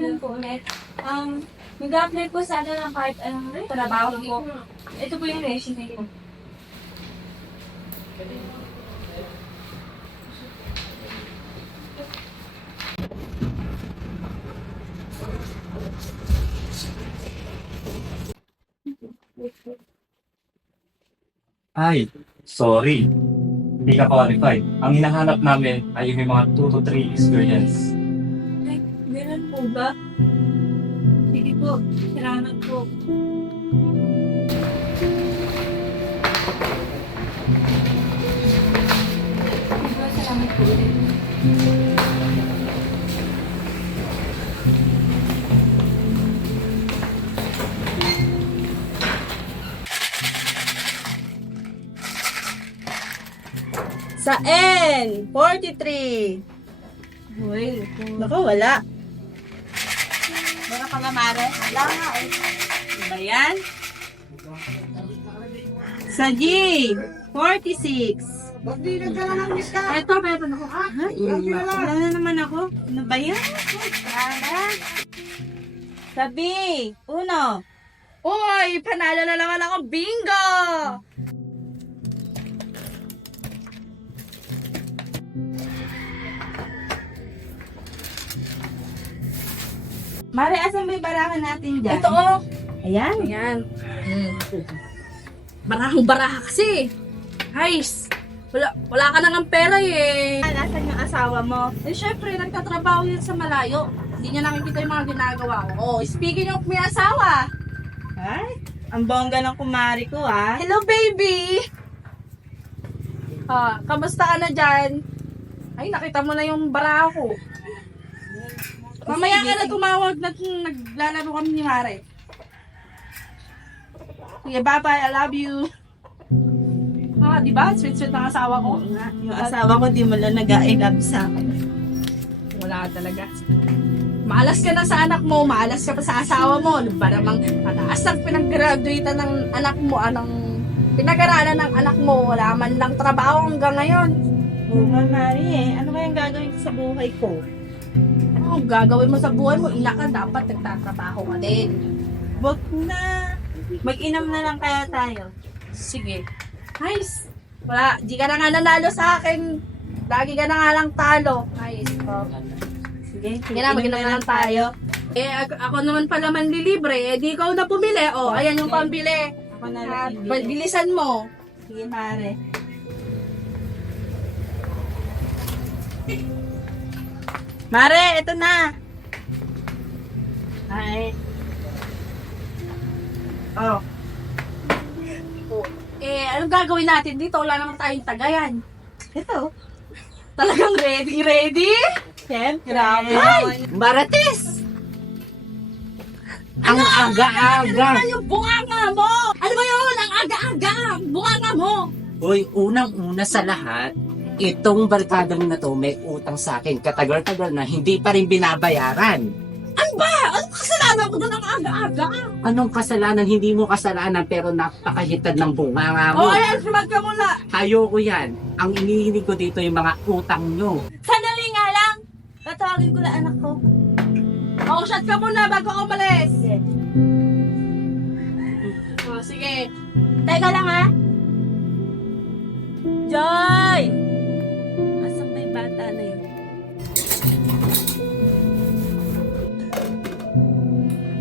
afternoon po ulit. Nag-apply po sana ng kahit anong trabaho po. Ito po yung resume ko. Ay, sorry. Hindi ka qualified. Ang hinahanap namin ay yung may mga 2 to 3 experience. Ay, ganun po ba? Sige po, salamat po. Sige po, salamat po ulit. Sa N, 43. Uy, Naku, wala. Wala ka ba, Mare? Wala nga eh. Ano ba yan? Sa G, 46. eto, meron ako. Wala na naman ako. Ano ba yan? Sa B, 1. Uy, panalo na naman ako. Bingo! Mare, asan ba yung barahan natin dyan? Ito oh. Ayan. Ayan. Barahang-baraha kasi. Guys, wala ka na ng pera eh. Nasaan yung asawa mo? Eh, syempre, nagtatrabaho yan sa malayo. Hindi niya nakikita yung mga ginagawa ko. Oh, speaking of may asawa. Ay, ang bongga ng kumari ko ah. Hello, baby! Kamusta ka na dyan? Ay, nakita mo na yung bara ko. Mamaya ka na tumawag na naglalaro kami ni Mare. Sige, bye-bye. I love you. Di ba? Sweet-sweet ng asawa ko. Yung asawa ko di mo lang nag-I love sa akin. Wala talaga. Maalas ka na sa anak mo, maalas ka pa sa asawa mo. Ano ba namang mataas ang pinag-graduate ng anak mo, anong pinag-aralan ng anak mo, wala man lang trabaho hanggang ngayon. Oo nga, Mari eh. Ano kayang gagawin ko sa buhay ko? Ano gagawin mo sa buhay mo? Ina ka, dapat nagtatrabaho ka din. Wag na. Mag-inom na lang kaya tayo. Sige. Nice. Wala, di ka na nga nanalo sa akin. Lagi ka na nga lang talo. Nice. Sige, Sige na, mag-inom na lang tayo. Eh, ako naman pala manlilibre. Eh, di ikaw na pumili. Oh, ayan yung pambili. Ako na lang Bilisan mo. Sige, Mare. Mare, ito na. Ay. Oh. Eh, anong gagawin natin dito? Wala naman tayong tagayan. Ito. Talagang ready? Siyempre. Grabe. Marites! Ang aga-aga! Ano yung bunganga mo? Ano ba yun? Ang aga-aga! Bunganga mo! Uy, unang-una sa lahat, itong barkadang na to may utang sa akin. Katagal-tagal na, hindi pa rin binabayaran. Ano ba? Anong kasalanan ko doon ang aga-aga? Anong kasalanan? Hindi mo kasalanan pero napakahitad ng bunganga O, mo. ayan, sumag ka muna. Ayoko yan. Ang inihinig ko dito yung mga utang nyo. Sandali nga lang. Tatawagin ko lang anak ko. O, shot ka muna bago ako umalis. Sige. O, sige. Teka lang ha. Joy! Asan ba yung bata na yun?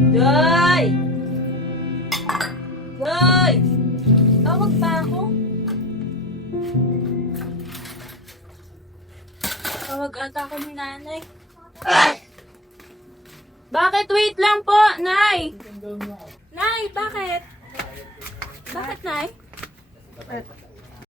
Joy! Joy! Tawag pa ako? Tawag ata ako ni nanay. Bakit? Wait lang po, Nay! Nay, bakit? Bakit, Nay?